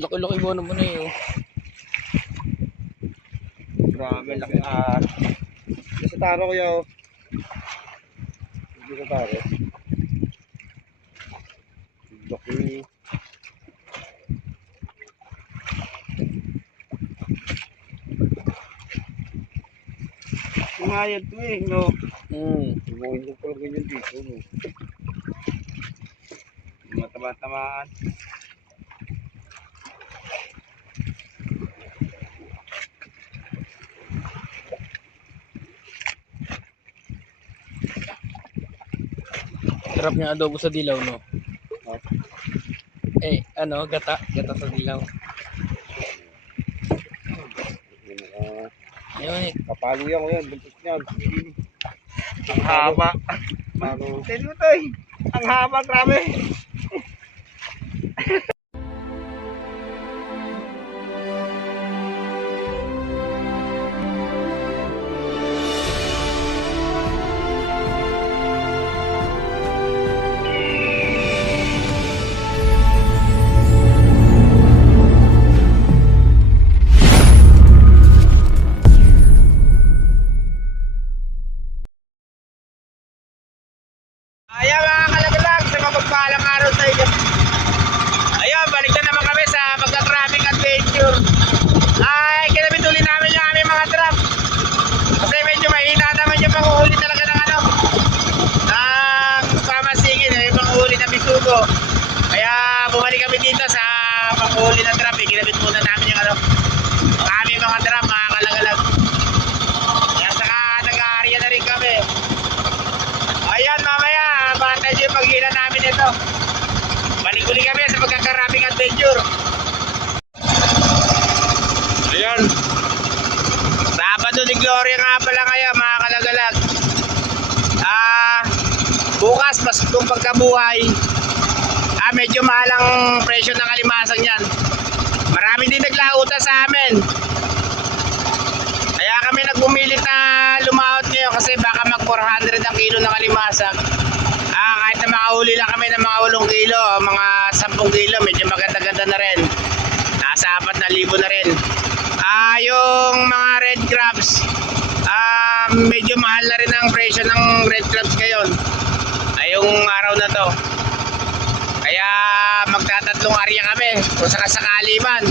Laki-laki mo naman eh. Oh. Grabe, laki sa taro ko yaw. Hindi sa taro. Laki. Ngayad to eh, no? Tumawin ko pala ganyan dito, no? Matama-tamaan. Sarap niya adobo sa dilaw, no? Eh, ano, gata sa dilaw. Ayun eh. Kapalo yan ko yan, buntot niyan. Ang haba. Tignan mo to eh. Ang haba, grabe. Ayan mga kalagalag, sa mapagpalang araw sa inyo. Ayan, balik na naman kami sa magka-crabbing adventure. Ay, kinabit uli namin yung aming mga trap. Kasi medyo mahina naman yung panguhuli talaga ng ano, ng pamasingin, yung panguhuli na bisugo. Kaya bumalik kami dito sa panguhuli na trap. Kinabit muna namin yung ano, ang aming mga trap, mga kalagalag. Kaya saka nag-aarya na rin kami. Ayan, mamaya bantay yung paghila namin ito. Balik-uli kami sa magkakaraming adventure. Ayan, Sabado ni Gloria nga pala ngayon mga kalagalag. Bukas Paskong Pagkabuhay. Medyo mahal ang presyo ng kalimasang yan. Marami din naglauta sa amin. Kaya kami nagpumilit na lumahot ngayon kasi baka mag 400 ang kilo ng kalimasag. Kahit na makahuli lang kami ng mga 8 kilo, mga 10 kilo, medyo maganda-ganda na rin. Nasa 4,000 na rin. Yung mga red crabs, medyo mahal na rin ang presyo ng red crabs ngayon. Yung araw na to. Kaya magtatatlong area kami kung sakasakali man.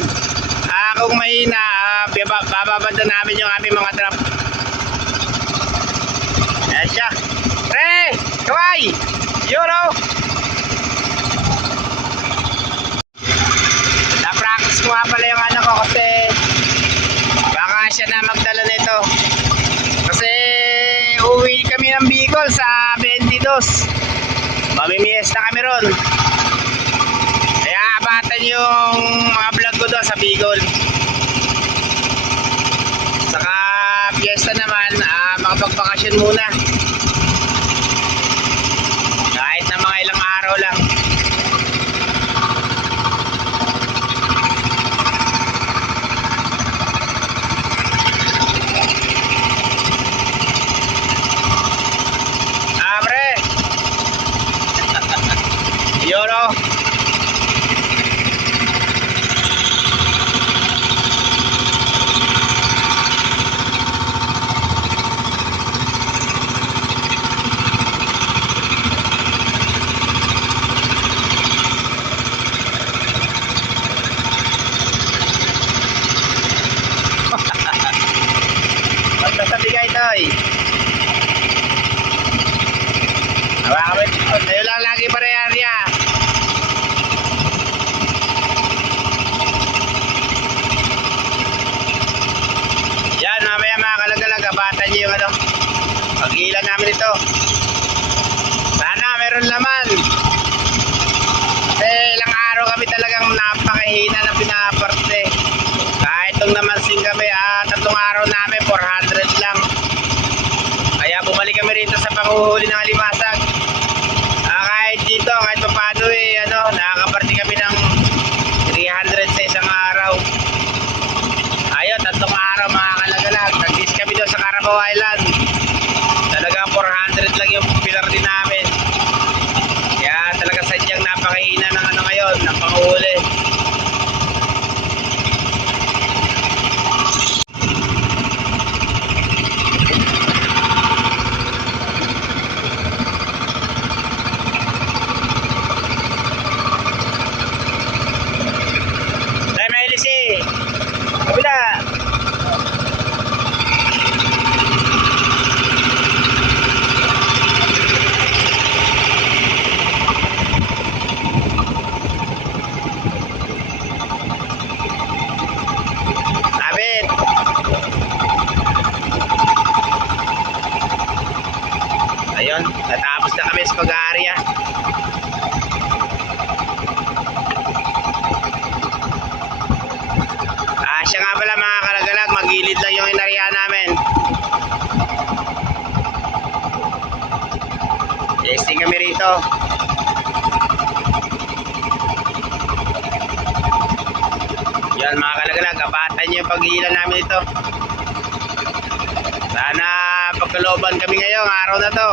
Kung mahina, bababanda namin yung aming mga trap. Ayan siya. Pre! Kaway! Yun o! Na-practice ko nga pala yung anak ko kasi baka siya na magdala nito. Kasi uwi kami ng Bicol sa 22. Mamimiesta kami ron. Kaya abatan yung mga vlog ko doon sa Bicol. Saka piyesta naman, makapagbakasyon muna. Kahit na mga ilang araw lang. Pre! Yun o. Magsasabi ito eh. Tayo lang lagi pa rin area. Yan, mamaya mga kalagalag, abatan nyo yung ano, pag-ilan namin ito. Sana meron laman. Kasi ilang araw kami talagang napakahina na pinaparte. Kahit nung namansin kami, 3 araw namin 400 lang. Kaya bumalik kami rito sa panguhuli ng alimasag. Kahit dito, kahit paano nakakaparte kami ng 300 sa isang araw. Ayun, 3 araw mga kalagalag. Nag-kiss kami doon sa Carabao Island. Talaga 400 lang yung pinarte namin. Kaya talaga sadyang napakahina ng ngayon, ng panguhuli. to. Sana pagkalooban kami ngayong araw na to.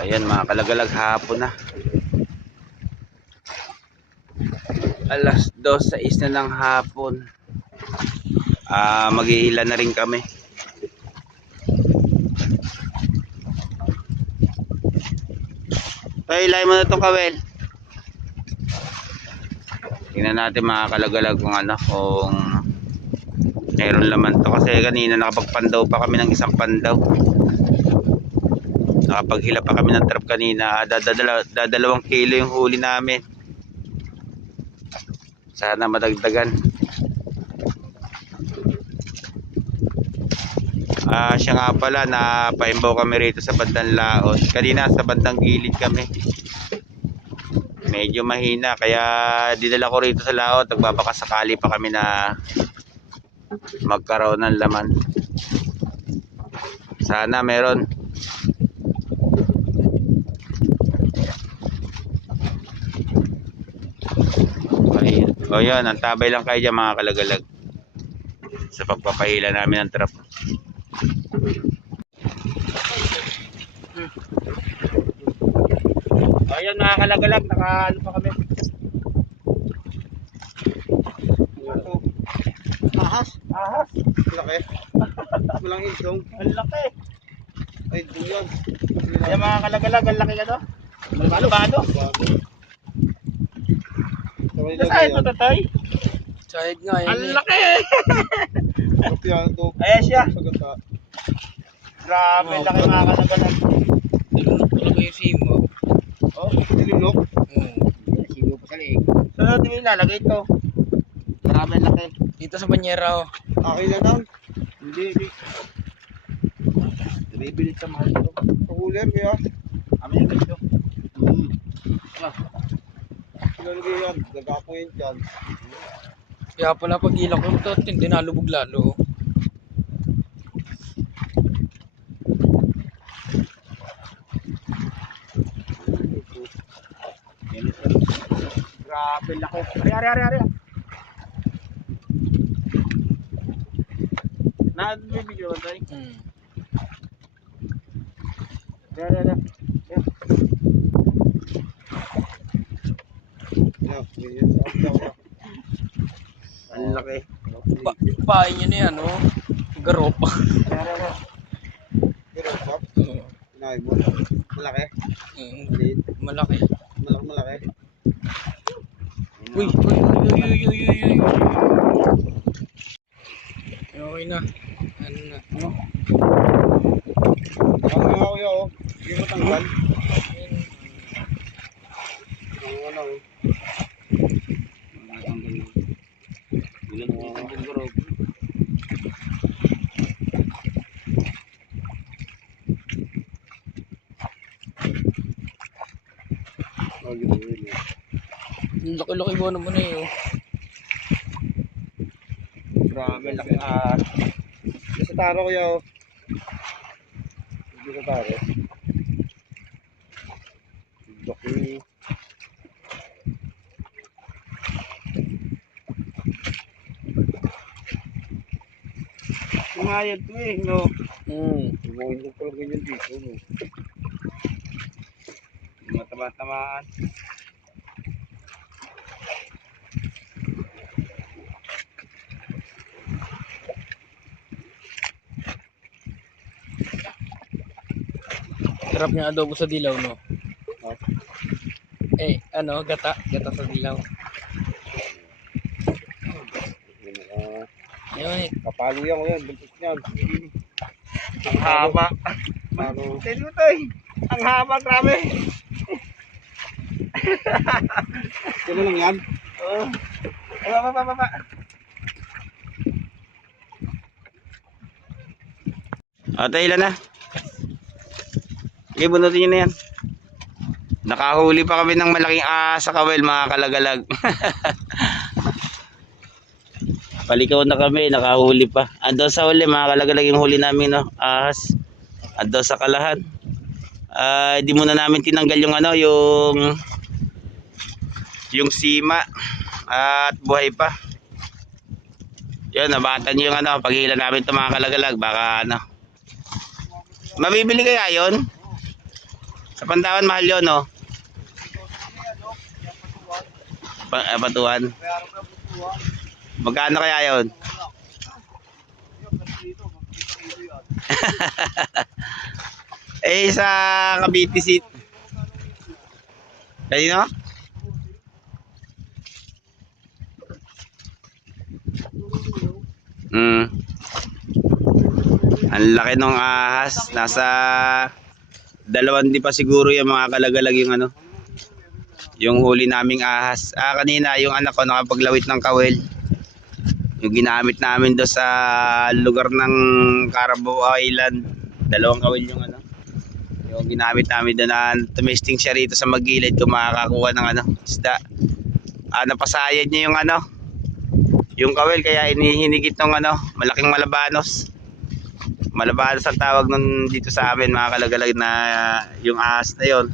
Ayan mga kalagalag, hapon na. Alas 2:06 na ng hapon. Mag-iilan na rin kami. Tay, ilay mo na itong kawel. Tingnan natin mga kalagalag kung kung meron laman to, kasi kanina nakapagpandaw pa kami ng isang pandaw. Nakapaghila pa kami ng trap kanina. Dadalawang kilo yung huli namin. Sana madagdagan. Siya nga pala, napaimbaw kami rito sa bandang laot. Kanina sa bandang gilid kami. Medyo mahina, kaya dinala ko rito sa laot. Nagbabaka sakali pa kami na magkaroon ng laman. Sana meron. O yan, antabay lang kayo dyan mga kalagalag sa pagpapahila namin ng trap. Ayan mga kalagalag, nakaano pa kami. Ahas. Laki. Walang intong. Ang laki. Ay, duyan. Ayan mga kalagalag, ang laki ka to. Malbado. Nasaan ito, tatay? Sahid nga yan. Ang laki. Ayan siya. Grabe, laki mga kalagalag. Tinunok talaga yung simo. Oh, nilunok. Simo pa sa leeg. So, natin ilalagay ito. Marami ang laki. Dito sa banyera, oh. Okay na lang. Hindi. Bibili sa mahal ito. Pakuler kaya. Amin yung ito. Sinalagay yan. Nagkapo yun dyan. Kaya pala pag ilak ko ito, hindi nalubog lalo. Grabe laki. Ari. Nabibigyo ba tayo? Ari. Ang laki. Pain nyo na yan, oh. Garopa. Garopa? Malaki? Malaki. Malaki. Uy. Okay na. Ano na? Ako yun, hindi mo tanggal. Laki-laki mo naman eh, oh. Grabe, laki ahas. Sa taro ko yun. Hindi sa taro. Laki. Mayad to eh, no? Tumawin ko pala ganyan dito, no? Matama-tamaan. Sarap niya adobo sa dilaw, no? Oh. Gata sa dilaw. Ayun, Kapalo yan ko yan, buntis niyan. ang haba. Tell mo to eh. Ang haba, grabe. Kano lang yan? Oo. Baba. Tayo ilan na? Bunutin nyo na yan. Nakahuli pa kami ng malaking ahas sa kawel mga kalagalag. Palikaw na kami, nakahuli pa. Ando sa huli mga kalagalag yung huli namin, no? Ahas. Ando sa kalahan. Di muna namin tinanggal yung yung yung sima at buhay pa. Yun, nabatan nyo yung ano, paghila namin ito mga kalagalag. Baka ano. Mabibili kaya yun? Sa Pantawan mahal yun, no? Patuan. Magkano kaya yun? Eh, sa Cavite City. Kanino? Ang laki ng ahas. Nasa 2 pa siguro yung mga kalagalag yung ano. Yung huli naming ahas. Kanina yung anak ko nakapaglawit ng kawel. Yung ginamit namin do sa lugar ng Carabao Island. 2 kawel yung ano. Yung ginamit namin doon na tumisting siya rito sa magilid kung makakakuha ng ano, isda. Napasayad niya yung ano, yung kawel, kaya inihinigit ng ano, malaking malabanos. Malabanos ang tawag nun dito sa amin mga kalagalag na yung ahas na yon.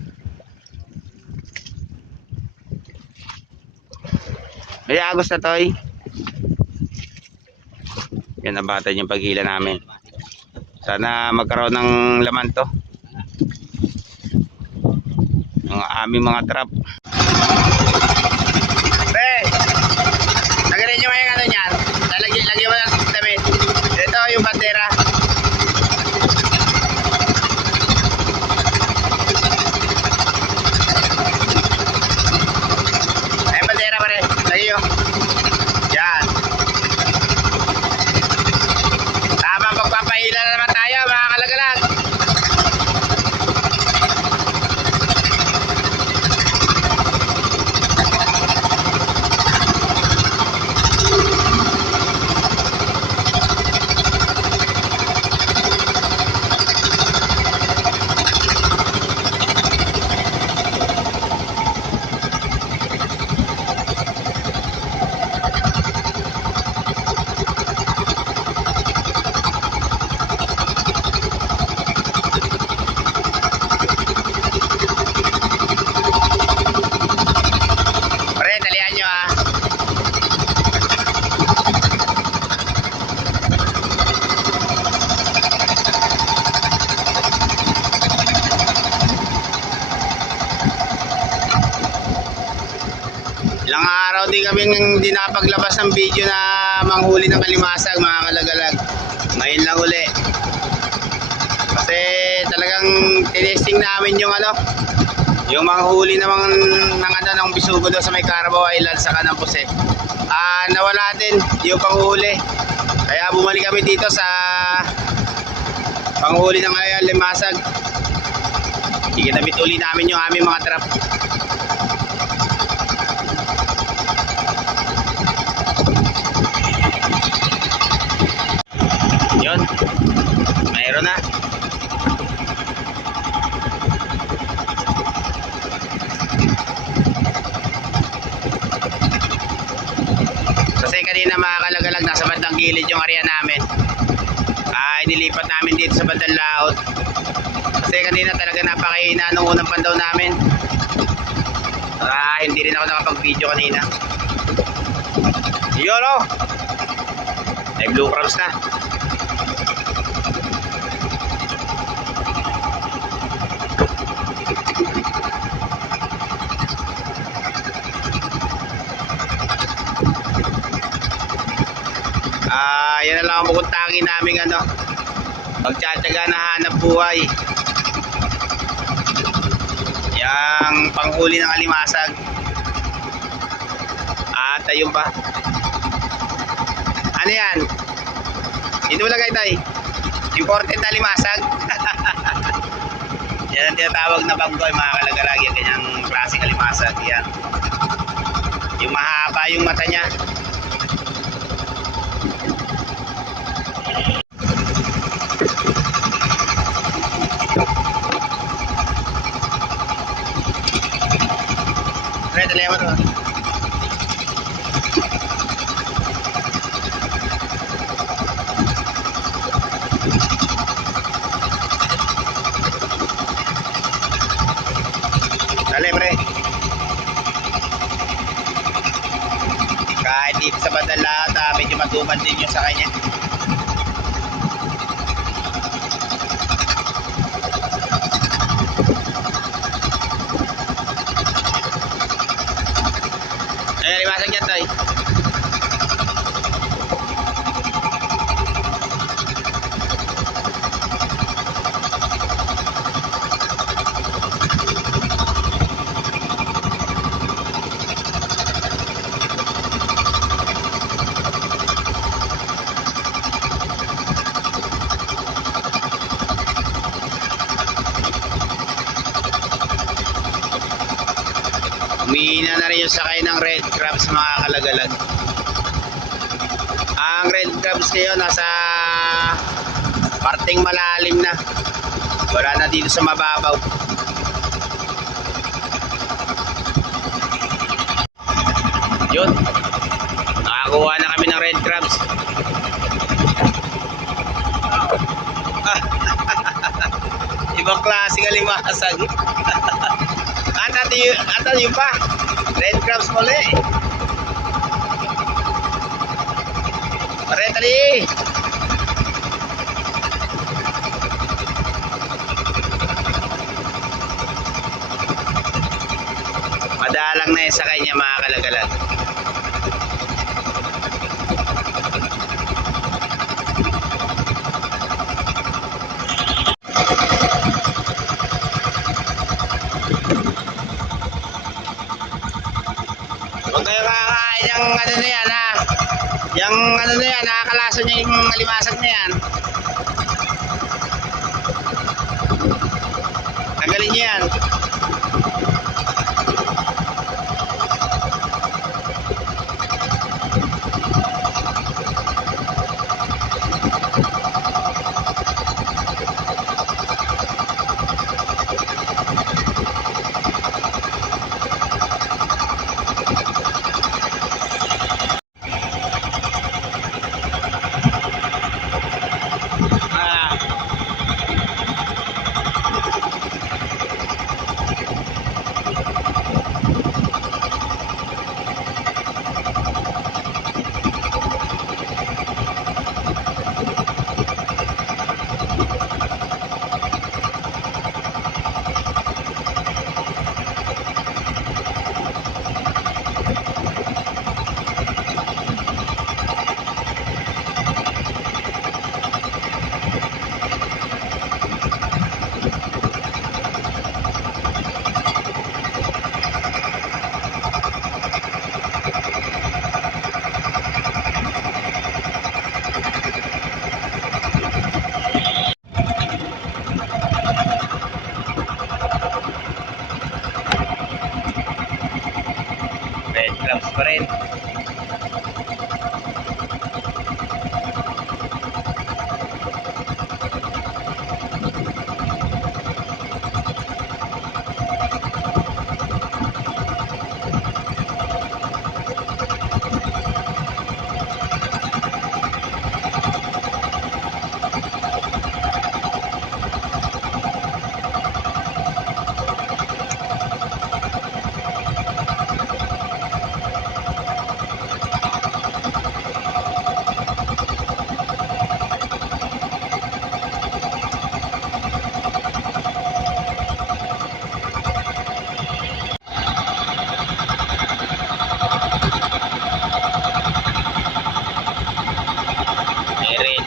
May agos na toy. Yan, nabatan yung paghila namin. Sana magkaroon ng laman to. Ang aming mga trap. Pre, lagyan nyo yung ano nyan. Lagyan mo ng damit. Ito yung bandera. Ay, bandera pare. Lagyan nyo. Yan. Tama, magpapahila na naman tayo mga kalagalag. Ilang araw din kami hindi nakapaglabas ng video na manghuli ng kalimasag mga kalagalag. Ngayon lang uli. Kasi talagang tinesting namin yung ano, yung manghuli namang ng ano ng bisugo doon sa may Carabao Island sa Kanang Puse. Nawala din yung panghuli. Kaya bumalik kami dito sa panghuli ng kalimasag. Ikinabit uli namin yung aming mga trap. Yun, mayroon na. Kasi kanina mga kalagalag, nasa bandang gilid yung area namin. Inilipat namin dito sa bandang laot. Kasi kanina talaga napakahina nung unang pandaw namin. Hindi rin ako nakapag-video kanina. Yun o! May blue crabs na. Yan na lang ang bukuntangin namin ano, pagtsatsaga na hanap buhay. Yang panghuli ng alimasag. At ayun pa. Ano yan? Ito mo lagay tayo. Imported na alimasag. Yan ang tinatawag na banggoy mga kalagalag. Yan kanyang klaseng alimasag. Yan. Yung mahaba yung mata niya. Dale, dale, dale. Dale, pre. dito sa bandang lahat, medyo matubad din yung sa kanya. Ayan, limasag dyan tayo. Umihina na rin yung sakay ng red crabs mga kalagalag. Ang red crabs ngayon nasa parteng malalim na. Wala na dito sa mababaw. Yun. Nakakuha na kami ng red crabs. Ibang klase ka limasag. At yun pa, red crabs muli. Pare, tali. Madalang na yun sa kanya mga kalagalag. Huwag kayo kakain yung ano na yan ha. Yung ano na yan, nakakalaso niya yung alimasag na yan. Tanggalin niyo yan. Red crabs pa rin.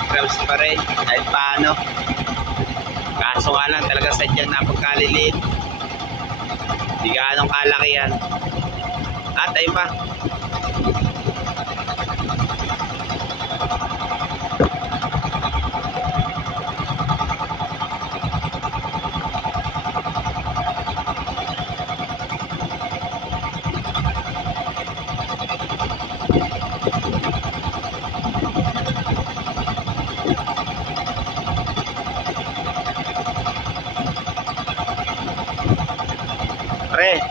Crabs pa rin kahit paano, kaso nga lang talaga sadyang napagkaliliit, di gaanong kalaki yan. At ayun pa, pre.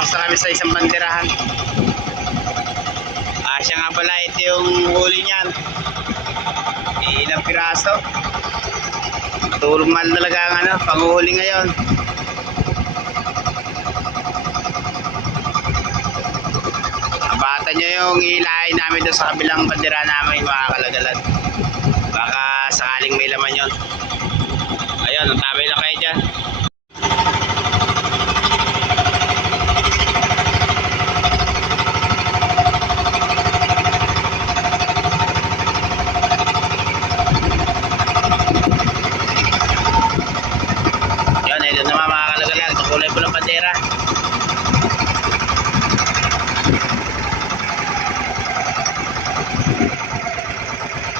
Tapos na kami sa isang banderahan. Siya nga pala, ito yung huli niyan. Ilang piraso. Turmal talaga ang panghuli ngayon. Abatan nyo yung ilahin namin doon sa kabilang bandera namin, mga kalagalag. Baka sakaling may laman yun. Ayun, tabay lang kayo dyan. Yan, ayun naman mga kalagalag. Kulay po ng bandera.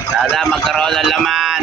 Sana magkaroon ng laman.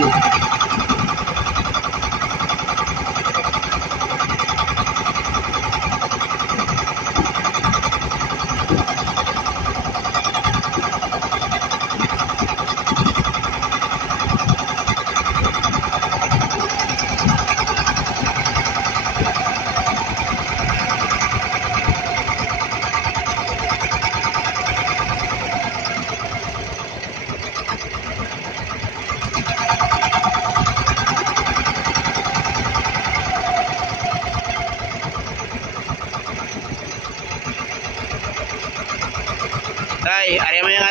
Tay, ari mo yung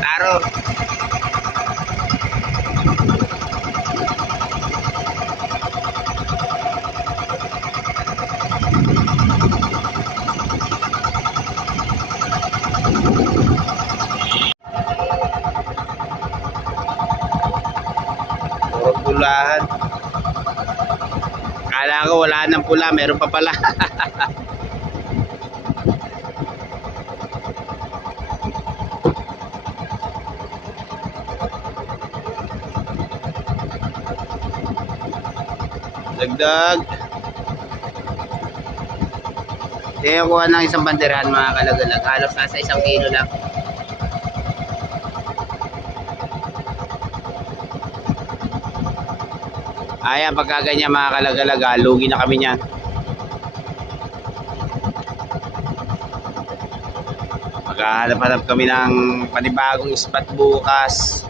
taro. Puro pulahan. Kala ko wala nang pula, meron pa pala. Dagdag. Kaya kuha ng isang banderahan mga kalagalag. Halos nasa 1 kilo lang. Ayan, pagka ganyan mga kalagalag, lugi na kami niyan. Maghahanap-hanap kami ng panibagong spot bukas.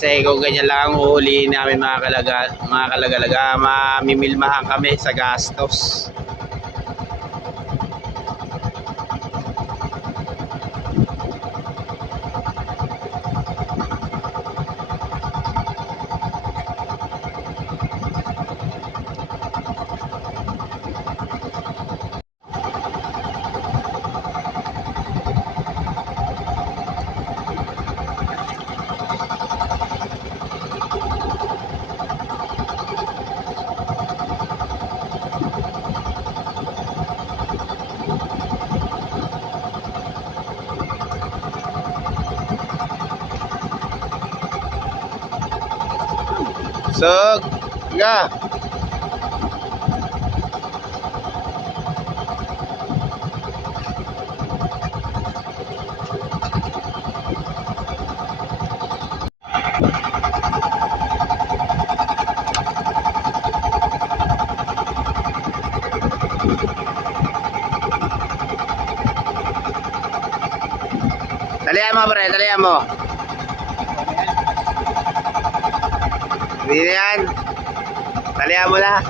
Kasi kung ganyan lang ang uhulihin namin mga kalagalaga, mamimilmahan kami sa gastos. Sog, ga. Talian mo, pre, talian mo. Hindi na yan. Talihan mo na.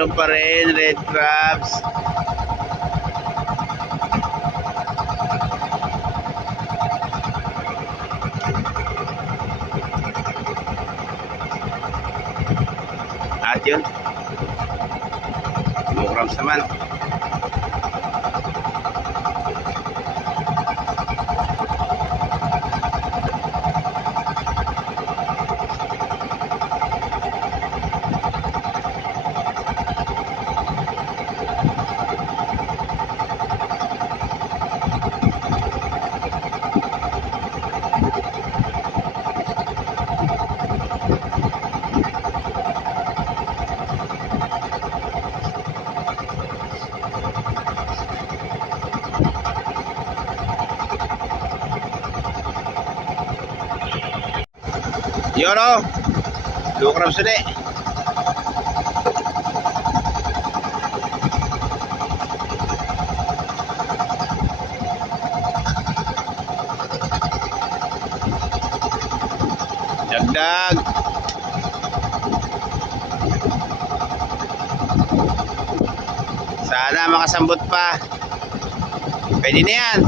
Mayroon pa rin red crabs. At yun, blue crabs naman. Yun o, blue crabs ulit. Dagdag. Sana makasambot pa. Pwede na yan.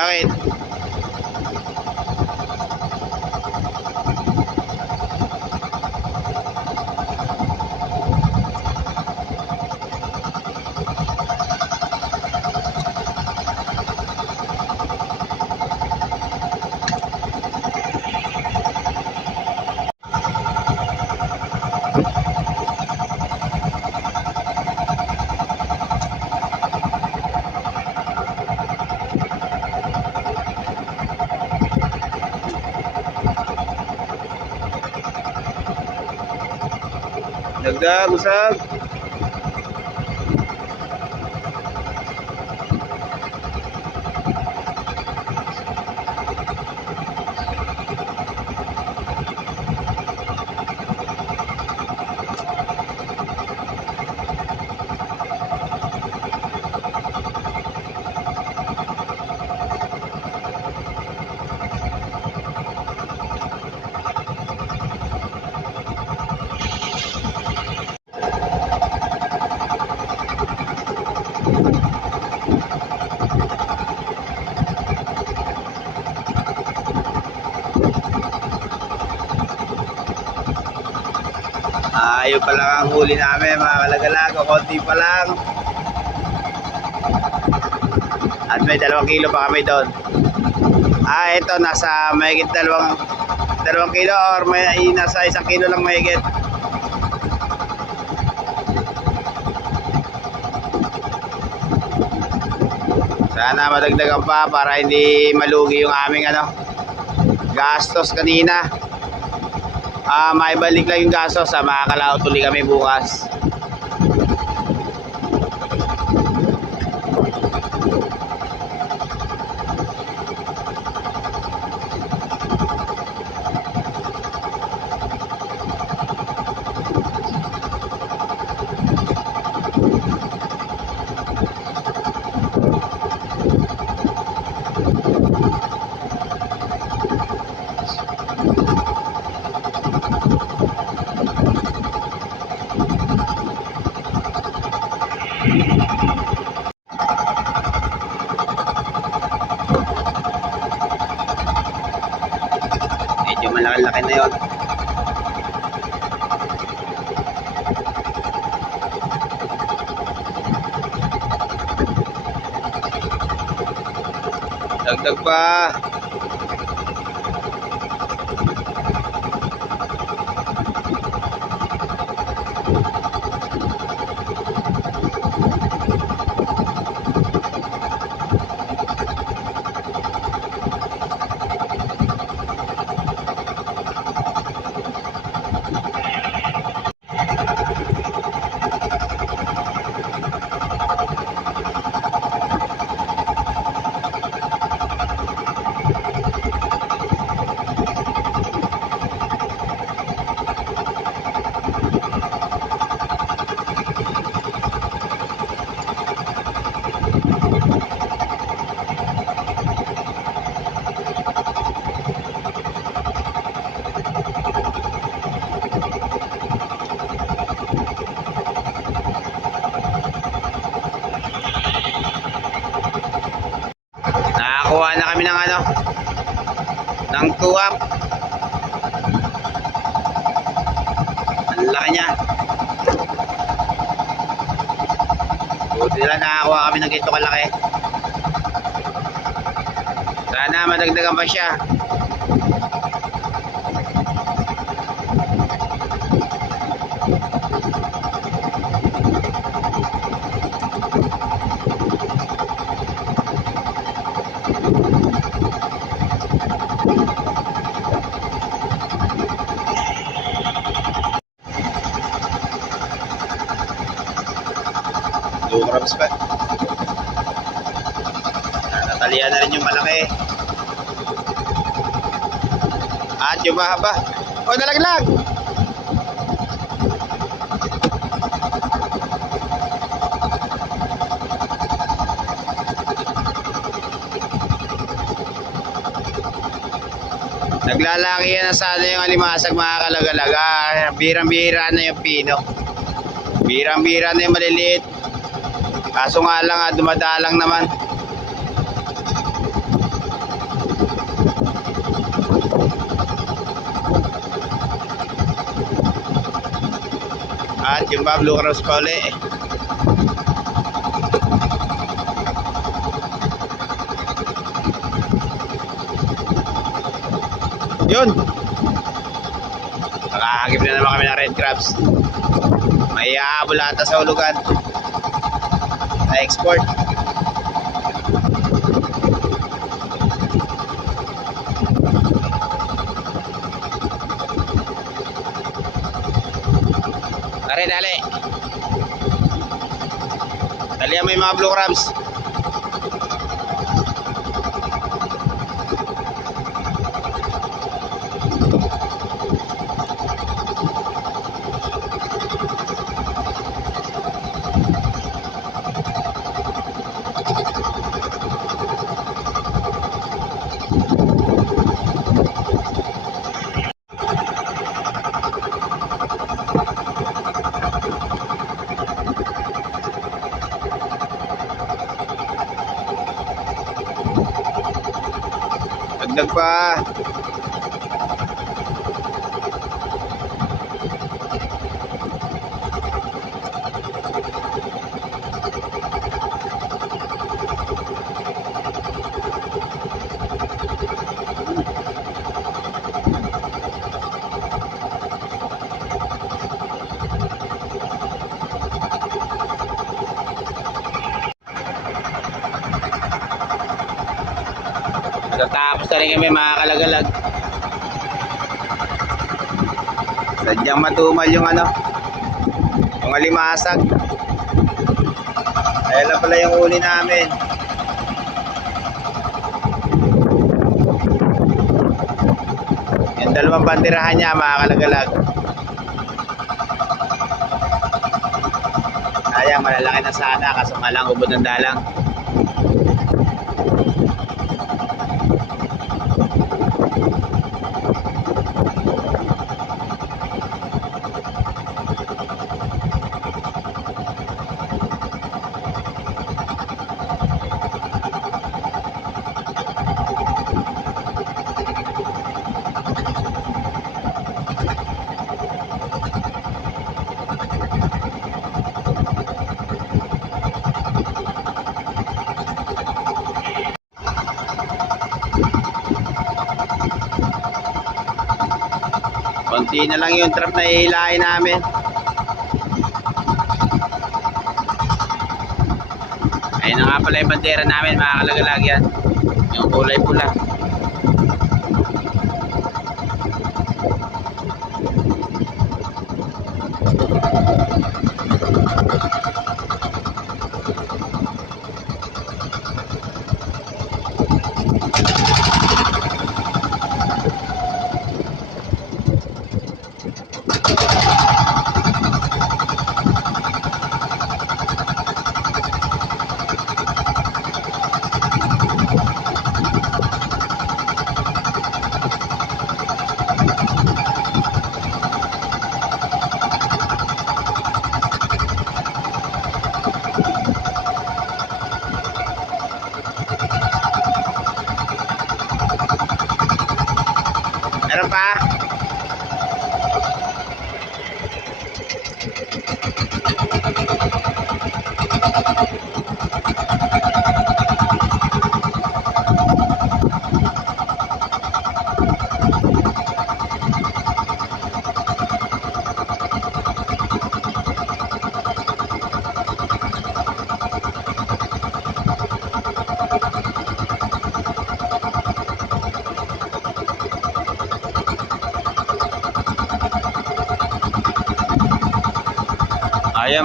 Bakit? Dagdag, usag. Ayun pa lang ang huli namin mga kalagalaga, konti pa lang. At may 2 kilo pa kami doon. Ito nasa mahigit 2 kilo or may nasa 1 kilo lang mahigit. Sana madagdagan pa para hindi malugi yung aming gastos kanina. Maibalik lang yung gastos, makakalaot ulit kami bukas. Medyo malaki-laki na yun. Dagdag pa. guwap. Ang laki niya. Buti nila nakakuha kami ng ganito kalaki. Sana madagdagan pa siya. Blue crabs pa. Natalian na rin yung malaki. At yung mahaba. O, nalaglag! Naglalaki yan na sana yung alimasag mga kalagalag. Birang-bira na yung pino. Birang-bira na yung maliliit. Kaso nga lang, dumadalang naman. At yung Blue Crabs pa uli. Yun. Nakahagip na naman kami ng red crabs. May hahabol ata sa hulugan. Na export. Tari, dali. Dali mo yung mga blue crabs. Dagdag pa. Tatapos na rin kami mga kalagalag. Sadyang matumal yung yung alimasag. Ayan na pala yung uli namin. Yung dalawang bandirahan niya mga kalagalag. Sayang, malalaki na sana kaso nga lang ubod ng dalang. Konti na lang yung trap na ihilahin namin. Ayun na nga pala yung bandera namin mga kalagalag yan. Yung kulay pula.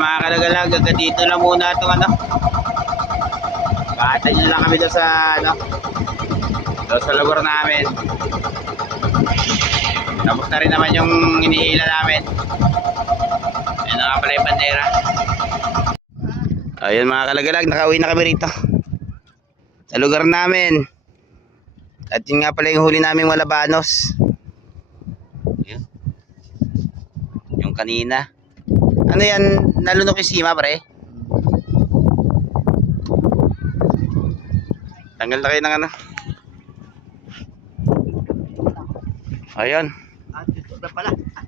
mga kalagalag, hanggang dito lang muna itong ano. Bata nyo lang kami doon sa ano, doon sa lugar namin. Tapos na rin naman yung hinihila namin. Ayun na nga pala yung bandera. Ayun mga kalagalag, nakauwi na kami rito sa lugar namin. At yun nga pala yung huli naming Malabanos. Yun. Yung kanina. Ano yan? Nalunok yung sima, pre? Tanggal na kayo ng ano. Ayun.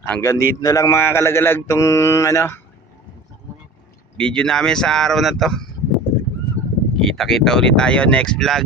Hanggang dito na lang mga kalagalag tong ano, video namin sa araw na to. Kita-kita ulit tayo next vlog.